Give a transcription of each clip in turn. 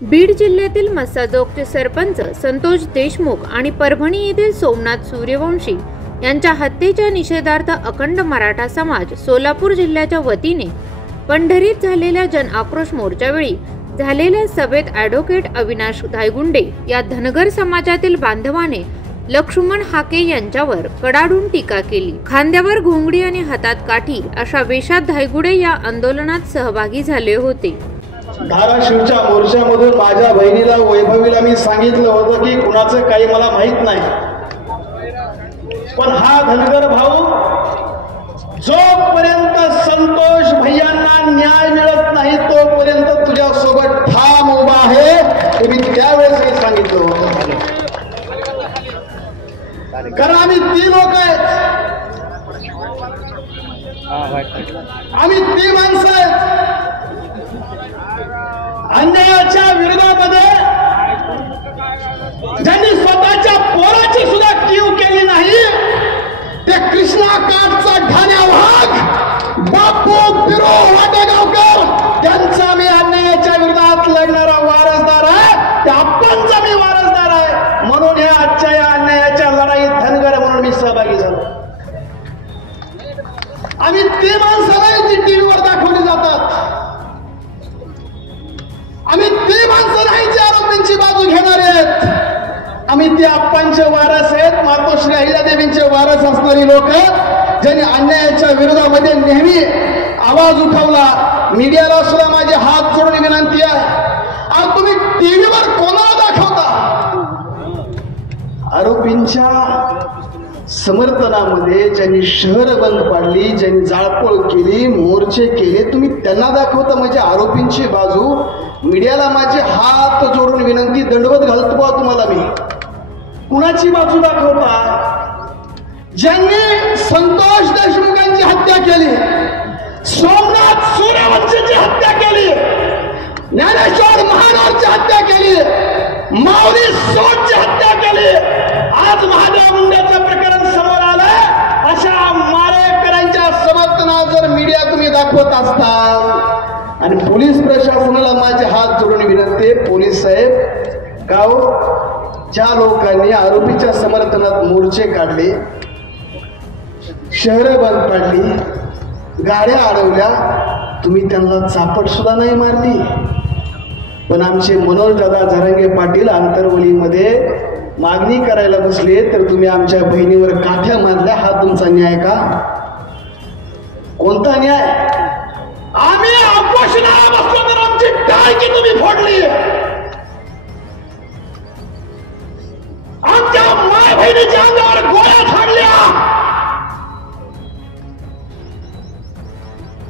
बीड जिल्ह्यातील मस्साजोगचे सरपंच संतोष देशमुख आणि परभणी येथील सोमनाथ सूर्यवंशी यांच्या हत्येच्या निषेधार्थ अखंड मराठा समाज सोलापूर जिल्ह्याच्या वतीने पंढरीत झालेल्या जन आक्रोश मोर्चावेळी झालेल्या सभेत ॲडव्होकेट अविनाश धायगुंडे या धनगर समाजातील बांधवाने लक्ष्मण हाके यांच्यावर कडाडून टीका केली। खांद्यावर घोंगडी आणि हातात काठी अशा वेशात धायगुडे या आंदोलनात सहभागी झाले होते। धाराशिवच्या मोर्चामधून माझ्या बहिणीला वैभवीला मी सांगितलं होतं की कुणाचं काही मला माहित नाही, पण हा धनगर भाऊ जोपर्यंत संतोष भैयांना न्याय मिळत नाही तोपर्यंत तुझ्या सोबत ठाम उभा आहे हे मी त्यावेळेस सांगितलं होतं। कारण आम्ही 3 लोक आहेत, आम्ही 3 माणसं आहेत। अन्यायाच्या विरोधामध्ये ज्यांनी स्वतःच्या पोराची सुद्धा कीव केली नाही ते कृष्णा काठचा ठाण्या वाघ बापू पिरो वाटेगावकर त्यांचा मी अन्यायाच्या विरोधात लढणारा वारसदार आहे, त्या आपणचा मी वारसदार आहे। म्हणून या आजच्या या अन्यायाच्या लढाईत धनगर म्हणून मी सहभागी झालो। आम्ही ते माणसाला जी टीव्हीवर दाखवली जातात, आम्ही ते माणसं नाही जे आरोपींची बाजू घेणारे आहेत। आम्ही ते आप्पांचे वारस आहेत, मातोश्री अहिल्यादेवींचे वारस असणारी लोक ज्यांनी अन्यायाच्या विरोधामध्ये नेहमी आवाज उठवला। मीडियाला सुद्धा माझे हात जोडून विनंती आहे, आज तुम्ही टीव्हीवर कोणाला दाखवता? आरोपींच्या समर्थनामध्ये ज्यांनी शहर बंद पाडली, ज्यांनी जाळपोळ केली, मोर्चे केले, तुम्ही त्यांना दाखवता म्हणजे आरोपींची बाजू। मीडियाला माझे हात जोडून विनंती, दंडवत घालतो बा तुम्हाला मी, कुणाची बाजू दाखवता? ज्यांनी संतोष देशमुखांची हत्या केली, सोमनाथ सूर्यवंशीची हत्या केली, ज्ञानेश्वर महाराजची हत्या केली, माऊली सोडची हत्या केली, आज महादेव मुंडेचं प्रकरण समोर आलं, अशा मारेकरांच्या समर्थनात जर मीडिया तुम्ही दाखवत असता आणि पोलीस प्रशासनाला माझे हात जोडून विनंती, पोलीस साहेब गाव ज्या लोकांनी आरोपीच्या समर्थनात मोर्चे काढले, शहर बंद पाडली, गाड्या अडवल्या, तुम्ही त्यांना चापट सुद्धा नाही मारली। पण आमचे मनोज दादा झरंगे पाटील आंतरवलीमध्ये मागणी करायला बसले तर तुम्ही आमच्या बहिणीवर काठ्या मारल्या। हा तुमचा न्याय का? कोणता न्याय? आम्ही उपोषणाला बसलो तर आमची टाळकी तुम्ही फोडली, आमच्या माय बहिणीच्या अंगावर गोळ्या झाडल्या,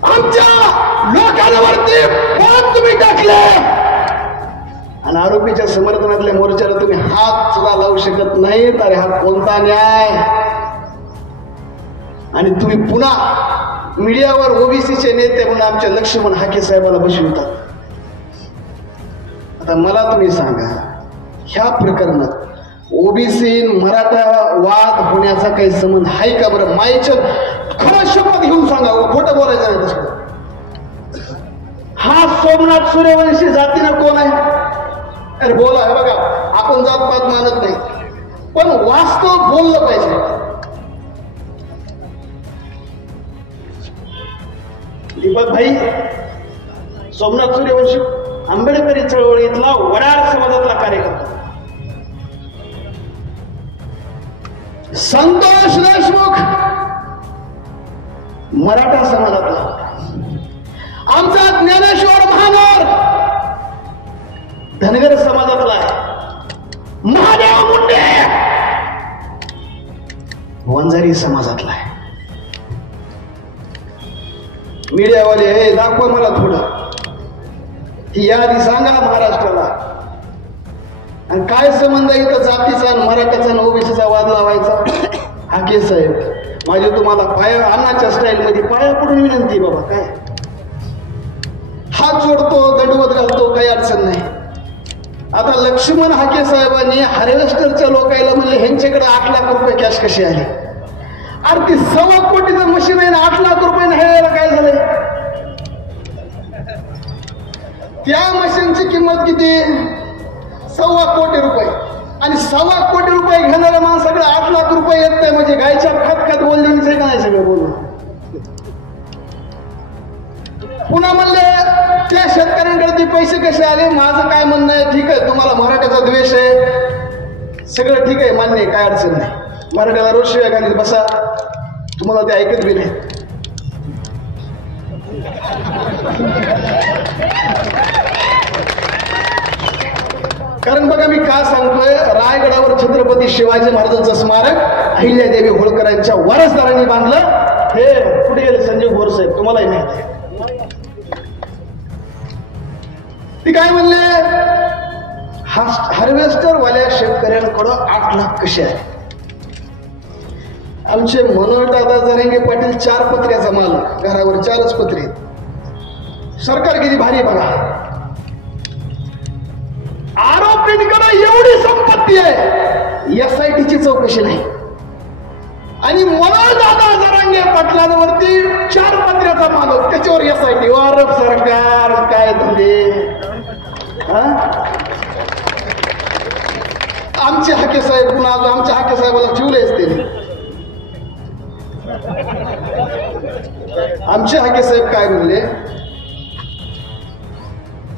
आमच्या लोकांवरती बॉम्ब तुम्ही टाकले आणि आरोपीच्या समर्थनातल्या मोर्चाला तुम्ही हात सुद्धा लावू शकत नाही, तर हा कोणता न्याय? आणि तुम्ही पुन्हा मीडियावर ओबीसीचे नेते म्हणून आमच्या लक्ष्मण हाके साहेबाला बसवतात। आता मला तुम्ही सांगा, ह्या प्रकरणात ओबीसी मराठा वाद होण्याचा काही संबंध आहे का बरं? मायेच्या खरं शपथ घेऊन सांगा, खोटं बोलायचं नाही तसं। हा सोमनाथ सूर्यवंशी जातीनं कोण आहे? अरे बोला, हे बघा आपण जातपात मानत नाही, पण वास्तव बोललं पाहिजे। दीपक भाई सोमनाथ सूर्यवंशी आंबेडकरी चळवळीतला वडार समाजातला कार्यकर्ता, संतोष देशमुख मराठा समाजातला, आमचा ज्ञानेश्वर महानोर धनगर समाजातला आहे, महादेव मुंडे वंजारी समाजातला आहे। मीडियावाले हे दाखवा मला थोडं, ही यादी सांगा महाराष्ट्राला, आणि काय संबंध इथं जातीचा मराठाचा आणि ओबीसीचा वाद लावायचा? हाके साहेब माझी तुम्हाला पाया अन्नाच्या स्टाईल मध्ये पाया पडून विनंती, बाबा काय हात जोडतो, दंडवत घालतो, काही अडचण नाही। आता लक्ष्मण हाके साहेबांनी हार्वेस्टरच्या लोकायला म्हणले ह्यांच्याकडे 8 लाख रुपये कॅश कशी आली? अरे ती 1.25 कोटीचं मशीन आहे ना, 8 लाख रुपये नाही, काय झालंय? त्या मशीनची किंमत किती? आणि 1.25 कोटी रुपये घेणाऱ्या माणसाकडे 8 लाख रुपये येत नाही म्हणजे गायच्या खत बोलण्याचं आहे का नाही सगळं बोलून. पुन्हा म्हणले त्या शेतकऱ्यांकडे ते पैसे कसे आले. माझं काय म्हणणं आहे, ठीक आहे तुम्हाला मराठ्याचा द्वेष आहे, सगळं ठीक आहे, मान्य आहे, काय अडचण नाही. मराठ्याला रोज शिवाय घालीत बसा, तुम्हाला ते ऐकत बी नाही. कारण बघा मी का सांगतोय, रायगडावर छत्रपती शिवाजी महाराजांचं स्मारक अहिल्यादेवी होळकरांच्या वारसदारांनी बांधलं. हे कुठे गेले संजय बोरसाहेब, तुम्हालाही माहिती आहे. ती काय म्हणले, हार्वेस्टर वाल्या शेतकऱ्यांकडं 8 लाख कसे आहे. आमचे मनोहर दादा जरांगे पाटील 4 पत्र्याचा माल, घरावर 4च पत्रे. सरकार किती भारी बघा. आरोपींकडे एवढी संपत्ती आहे, SITची चौकशी नाही. आणि मनोहर दादा जरांगे पाटलांवरती 4 पत्र्याचा माल, त्याच्यावर SIT. वारप सरकार काय धंदे. आमचे हाके साहेब, पुन्हा आमच्या हाके साहेबाला ठेवले असते. आमचे हाके साहेब काय म्हणले,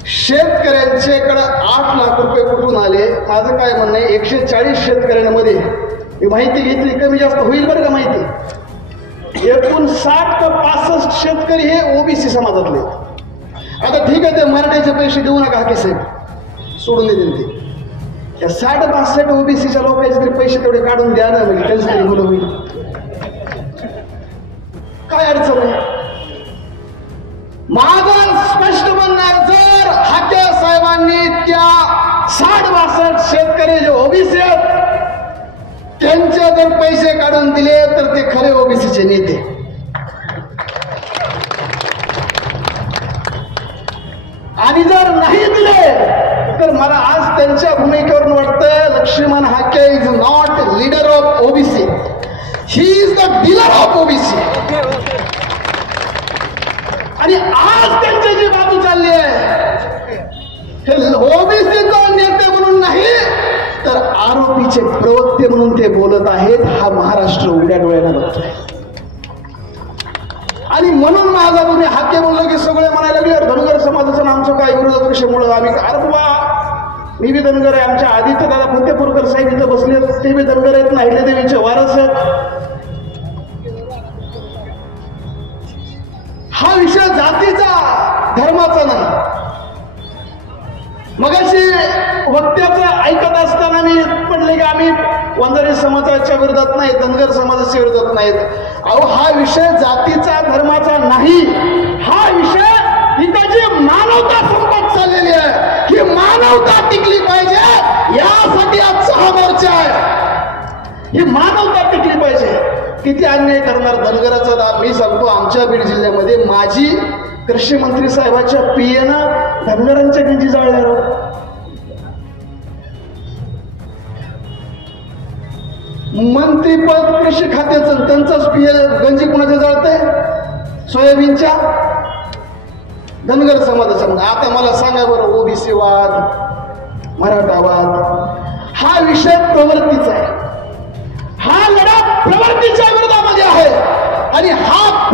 शेतकऱ्यांच्याकडे 8 लाख रुपये कुठून आले. माझं काय म्हणणं आहे, 140 शेतकऱ्यांमध्ये मी माहिती घेतली, कमी जास्त होईल बरं का माहिती. एकूण 60 ते 65 शेतकरी हे ओबीसी समाजातले. आता ठीक आहे, ते मराठ्याचे पैसे देऊ नका हाके साहेब, सोडून देतील ते. या 60-65 ओबीसीच्या लोकांचे तरी पैसे तेवढे काढून द्या ना, म्हणजे त्यांचं तरी मुलं होईल. काय अडचण आहे. माझं स्पष्ट म्हणणं आहे, जर हाके साहेबांनी त्या 60-62 शेतकरी जे ओबीसी आहेत त्यांचे जर पैसे काढून दिले तर ते खरे ओबीसीचे नेते. आणि जर नाही दिले तर मला आज त्यांच्या भूमिकेवरून वाटतं, Laxman Hake is not leader of OBC, he is the dealer of OBC. आणि आज त्यांची जी बाजू चालली आहे, हे ओबीसीचा नेते म्हणून नाही तर आरोपीचे प्रवक्ते म्हणून ते बोलत आहेत. हा महाराष्ट्र उघड्या डोळ्यानं बघतोय. आणि म्हणून माझा तुम्ही हाके बोललो की सगळे म्हणायला लागले धनगर समाजाचं आमचं काय विरोध कशामुळं. आम्ही अरे बाबा, मी बी धनगर आहे, आमच्या आदित्य दादा फतेपूरकर साहेब इथं बसले, ते बी धनगर आहेत, अहिल्यादेवीचे वारस आहेत. हा विषय जातीचा धर्माचा नाही. मगाशी वक्त्याचं ऐकत असताना मी पडले की आम्ही वंजारी समाजाच्या विरोधात नाही, धनगर समाजाच्या विरोधात नाहीत. अहो, हा विषय जातीचा धर्माचा नाही. हा विषय इथं जी मानवता संपत चाललेली आहे, ही मानवता टिकली पाहिजे, यासाठी आजचा हा मोर्चा आहे. ही मानवता टिकली पाहिजे. किती अन्याय करणार धनगराचा दाब. मी सांगतो, आमच्या बीड जिल्ह्यामध्ये माजी कृषी मंत्री साहेबांच्या पीएनं धनगरांच्या गंजी जाळल्यावर. मंत्रीपद कृषी खात्याचं, त्यांचंच पीए गंजी कुणाच्या जळतंय, सोयाबीनच्या. धनगर समाजाचं. आता मला सांगा बरं, ओबीसी वाद, मराठावाद हा विषय प्रवृत्तीचा आहे. हा लढा प्रवृत्तीच्या विरोधामध्ये आहे. आणि हा